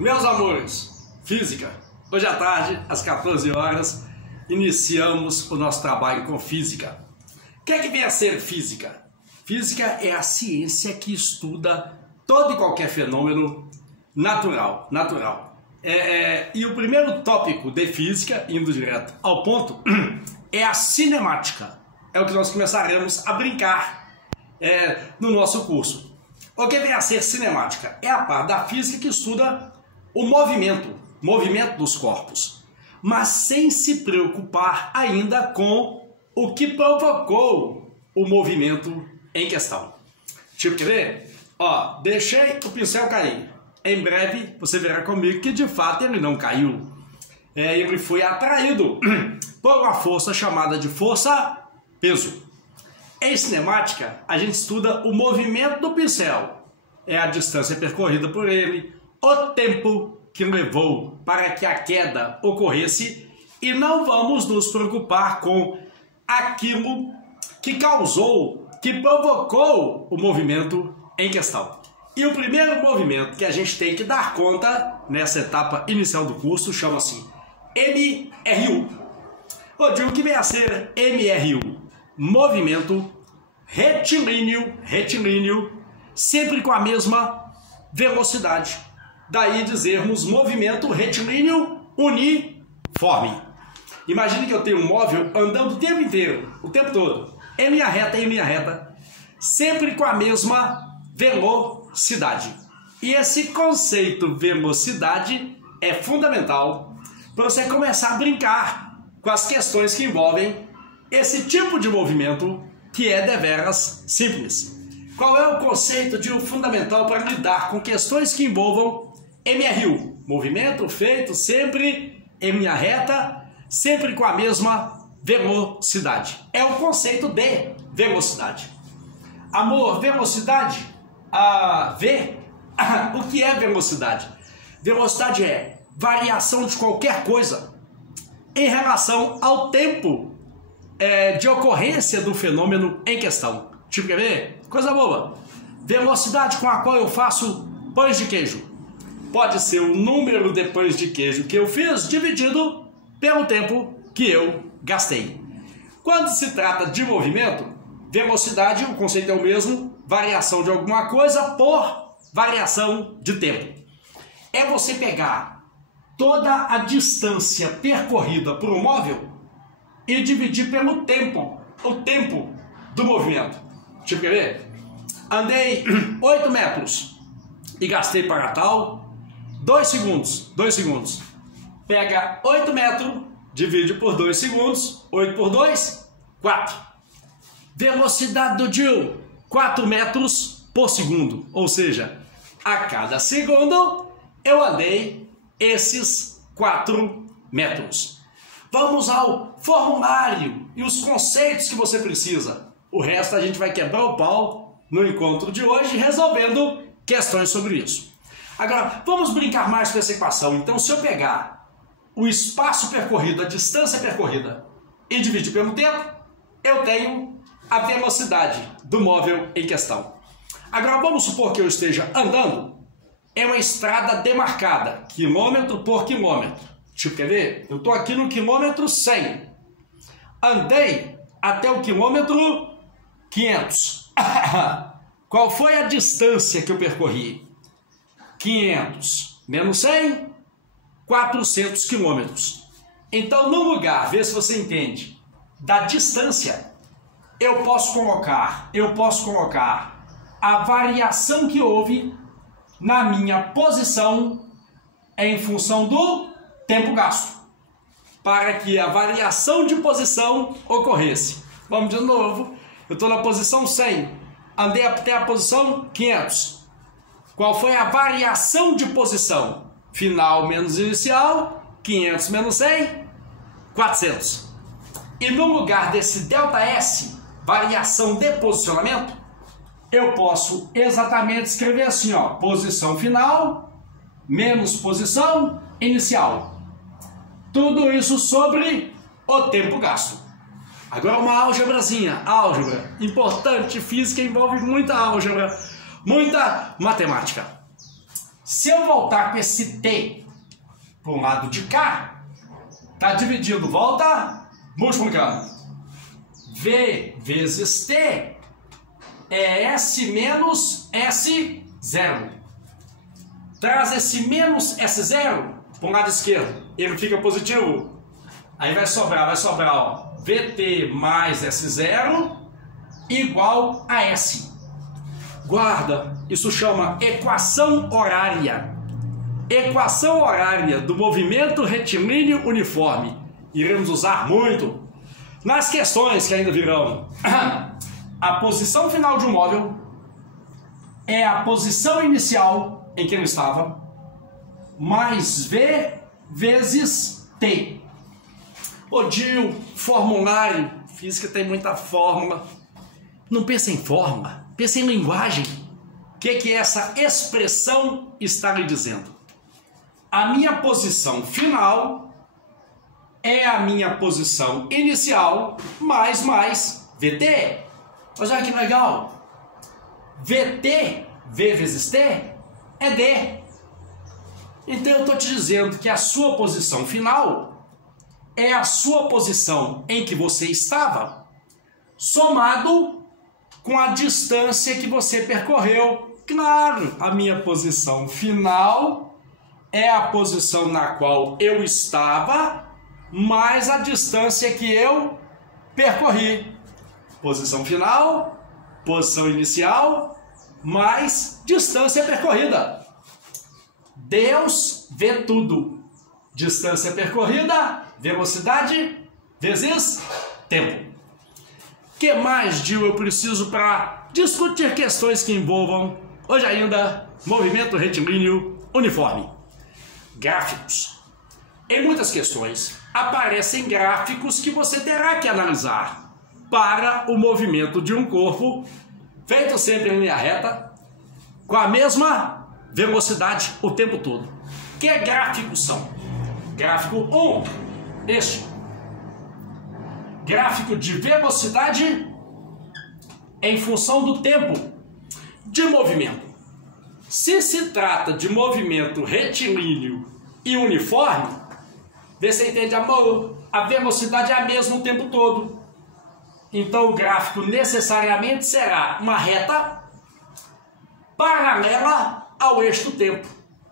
Meus amores, física. Hoje à tarde, às 14 horas, iniciamos o nosso trabalho com física. O que é que vem a ser física? Física é a ciência que estuda todo e qualquer fenômeno natural. E o primeiro tópico de física, indo direto ao ponto, é a cinemática. É o que nós começaremos a brincar no nosso curso. O que vem a ser cinemática? É a parte da física que estuda o movimento dos corpos, mas sem se preocupar ainda com o que provocou o movimento em questão. Tipo, quer ver? Ó, deixei o pincel cair. Em breve você verá comigo que de fato ele não caiu. Ele foi atraído por uma força chamada de força-peso. Em cinemática, a gente estuda o movimento do pincel. É a distância percorrida por ele, o tempo que levou para que a queda ocorresse, e não vamos nos preocupar com aquilo que causou, que provocou o movimento em questão. E o primeiro movimento que a gente tem que dar conta nessa etapa inicial do curso chama-se MRU. O que vem a ser MRU? Movimento retilíneo, sempre com a mesma velocidade. Daí dizermos movimento retilíneo uniforme. Imagine que eu tenho um móvel andando o tempo inteiro, o tempo todo, em linha reta, sempre com a mesma velocidade. E esse conceito velocidade é fundamental para você começar a brincar com as questões que envolvem esse tipo de movimento que é deveras simples. Qual é o conceito de fundamental para lidar com questões que envolvam MRU? Movimento feito sempre em linha reta, sempre com a mesma velocidade. É o conceito de velocidade. Amor, velocidade? O que é velocidade? Velocidade é variação de qualquer coisa em relação ao tempo de ocorrência do fenômeno em questão. Tipo, quer ver? Coisa boa. Velocidade com a qual eu faço pães de queijo. Pode ser o número de pães de queijo que eu fiz dividido pelo tempo que eu gastei. Quando se trata de movimento, velocidade, o conceito é o mesmo, variação de alguma coisa por variação de tempo. É você pegar toda a distância percorrida por um móvel e dividir pelo tempo, o tempo do movimento. Tipo, quer ver? Andei 8 metros e gastei para tal 2 segundos. Pega 8 metros, divide por 2 segundos, 8 por 2, 4. Velocidade do Jill, 4 metros por segundo. Ou seja, a cada segundo eu andei esses 4 metros. Vamos ao formulário e os conceitos que você precisa. O resto a gente vai quebrar o pau no encontro de hoje, resolvendo questões sobre isso. Agora, vamos brincar mais com essa equação. Então, se eu pegar o espaço percorrido, a distância percorrida, e dividir pelo tempo, eu tenho a velocidade do móvel em questão. Agora, vamos supor que eu esteja andando em uma estrada demarcada, quilômetro por quilômetro. Tipo, quer ver? Eu estou aqui no quilômetro 100. Andei até o quilômetro 500. Qual foi a distância que eu percorri? 500 menos 100, 400 quilômetros. Então, no lugar, vê se você entende, da distância, eu posso colocar a variação que houve na minha posição em função do tempo gasto, para que a variação de posição ocorresse. Vamos de novo. Eu estou na posição 100, andei até a posição 500. Qual foi a variação de posição? Final menos inicial, 500 menos 100, 400. E no lugar desse ΔS, variação de posicionamento, eu posso exatamente escrever assim, ó, posição final menos posição inicial. Tudo isso sobre o tempo gasto. Agora uma álgebrazinha, álgebra, importante, física envolve muita álgebra, muita matemática. Se eu voltar com esse T para o lado de cá, está dividindo, volta, multiplicando. V vezes T é S menos S0. Traz esse menos S0 para o lado esquerdo, ele fica positivo. Aí vai sobrar, ó, VT mais S0 igual a S. Guarda, isso chama equação horária. Equação horária do movimento retilíneo uniforme. Iremos usar muito nas questões que ainda virão. A posição final de um móvel é a posição inicial em que ele estava, mais V vezes T. Ô Dil, formulário, física tem muita fórmula. Não pensa em fórmula, pensa em linguagem. O que essa expressão está lhe dizendo? A minha posição final é a minha posição inicial mais VT. Olha que legal. VT, V vezes T, é D. Então eu estou te dizendo que a sua posição final é a sua posição em que você estava, somado com a distância que você percorreu. Claro, a minha posição final é a posição na qual eu estava, mais a distância que eu percorri. Posição final, posição inicial, mais distância percorrida. Deus vê tudo. Distância percorrida, velocidade, vezes tempo. O que mais, Dil, eu preciso para discutir questões que envolvam, hoje ainda, movimento retilíneo uniforme? Gráficos. Em muitas questões, aparecem gráficos que você terá que analisar para o movimento de um corpo, feito sempre em linha reta, com a mesma velocidade o tempo todo. Que gráficos são? Gráfico 1, este. Gráfico de velocidade em função do tempo de movimento. Se se trata de movimento retilíneo e uniforme, vê se entende, amor, a velocidade é a mesma o tempo todo. Então o gráfico necessariamente será uma reta paralela ao eixo do tempo,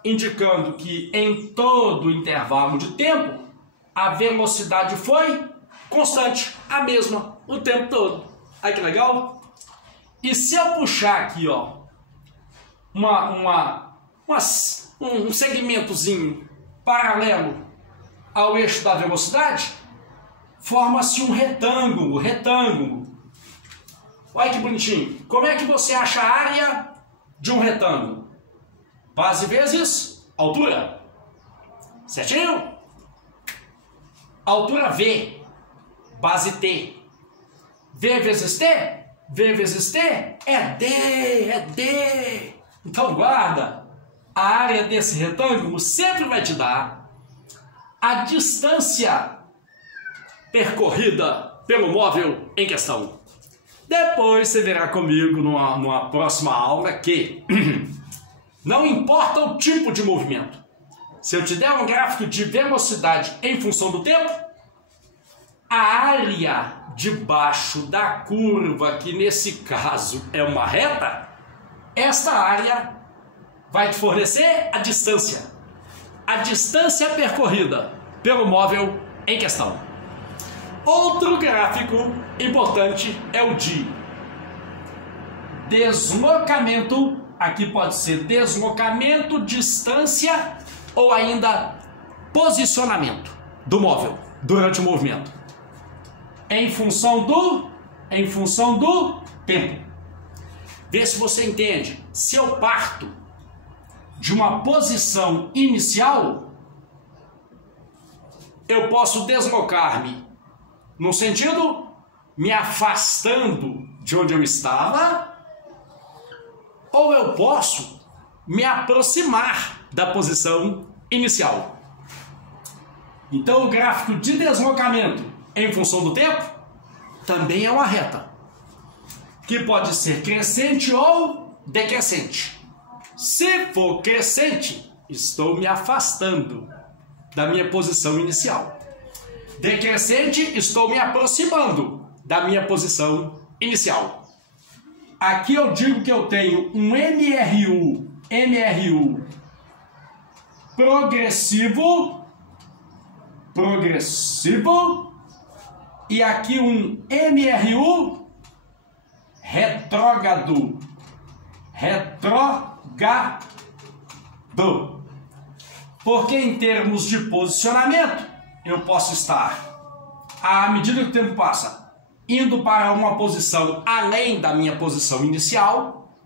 indicando que em todo o intervalo de tempo a velocidade foi constante, a mesma o tempo todo. Olha que legal! E se eu puxar aqui, ó, um segmentozinho paralelo ao eixo da velocidade, forma-se um retângulo. Olha que bonitinho. Como é que você acha a área de um retângulo? Base vezes altura. Certinho? Altura V, base T. V vezes T? V vezes T é D. Então guarda, a área desse retângulo sempre vai te dar a distância percorrida pelo móvel em questão. Depois você verá comigo numa próxima aula que não importa o tipo de movimento. Se eu te der um gráfico de velocidade em função do tempo, a área debaixo da curva, que nesse caso é uma reta, esta área vai te fornecer a distância percorrida pelo móvel em questão. Outro gráfico importante é o de deslocamento. Aqui pode ser deslocamento, distância ou ainda posicionamento do móvel durante o movimento. Em função do tempo. Vê se você entende. Se eu parto de uma posição inicial, eu posso deslocar-me no sentido me afastando de onde eu estava, ou eu posso me aproximar da posição inicial. Então o gráfico de deslocamento em função do tempo também é uma reta, que pode ser crescente ou decrescente. Se for crescente, estou me afastando da minha posição inicial. Decrescente, estou me aproximando da minha posição inicial. Aqui eu digo que eu tenho um MRU progressivo, e aqui um MRU retrógrado. Porque em termos de posicionamento, eu posso estar, à medida que o tempo passa, indo para uma posição além da minha posição inicial,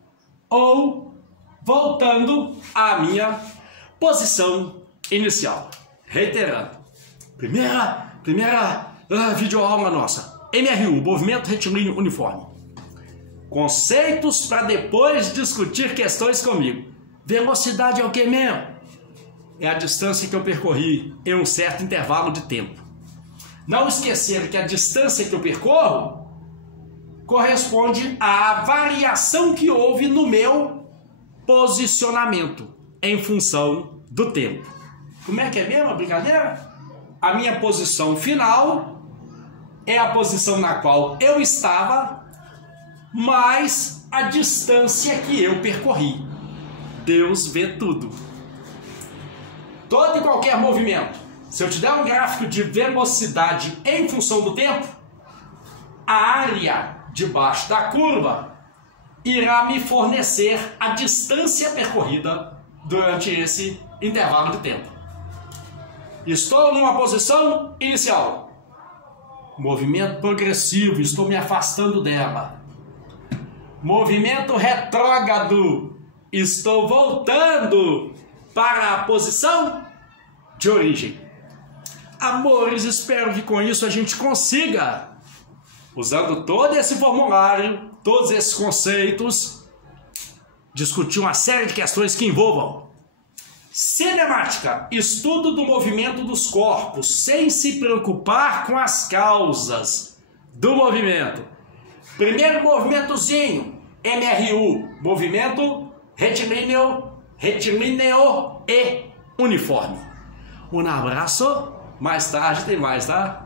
ou voltando à minha posição inicial. Reiterando, primeira videoaula nossa, MRU, Movimento Retilíneo Uniforme. Conceitos para depois discutir questões comigo. Velocidade é o que mesmo? É a distância que eu percorri em um certo intervalo de tempo. Não esquecer que a distância que eu percorro corresponde à variação que houve no meu posicionamento em função do tempo. Como é que é mesmo a brincadeira? A minha posição final é a posição na qual eu estava, mais a distância que eu percorri. Deus vê tudo. Todo e qualquer movimento, se eu te der um gráfico de velocidade em função do tempo, a área debaixo da curva irá me fornecer a distância percorrida durante esse intervalo de tempo. Estou numa posição inicial. Movimento progressivo, estou me afastando dela. Movimento retrógrado, estou voltando para a posição de origem. Amores, espero que com isso a gente consiga, usando todo esse formulário, todos esses conceitos, discutir uma série de questões que envolvam cinemática, estudo do movimento dos corpos, sem se preocupar com as causas do movimento. Primeiro movimentozinho, MRU, movimento retilíneo e uniforme. Um abraço, mais tarde tem mais, tá?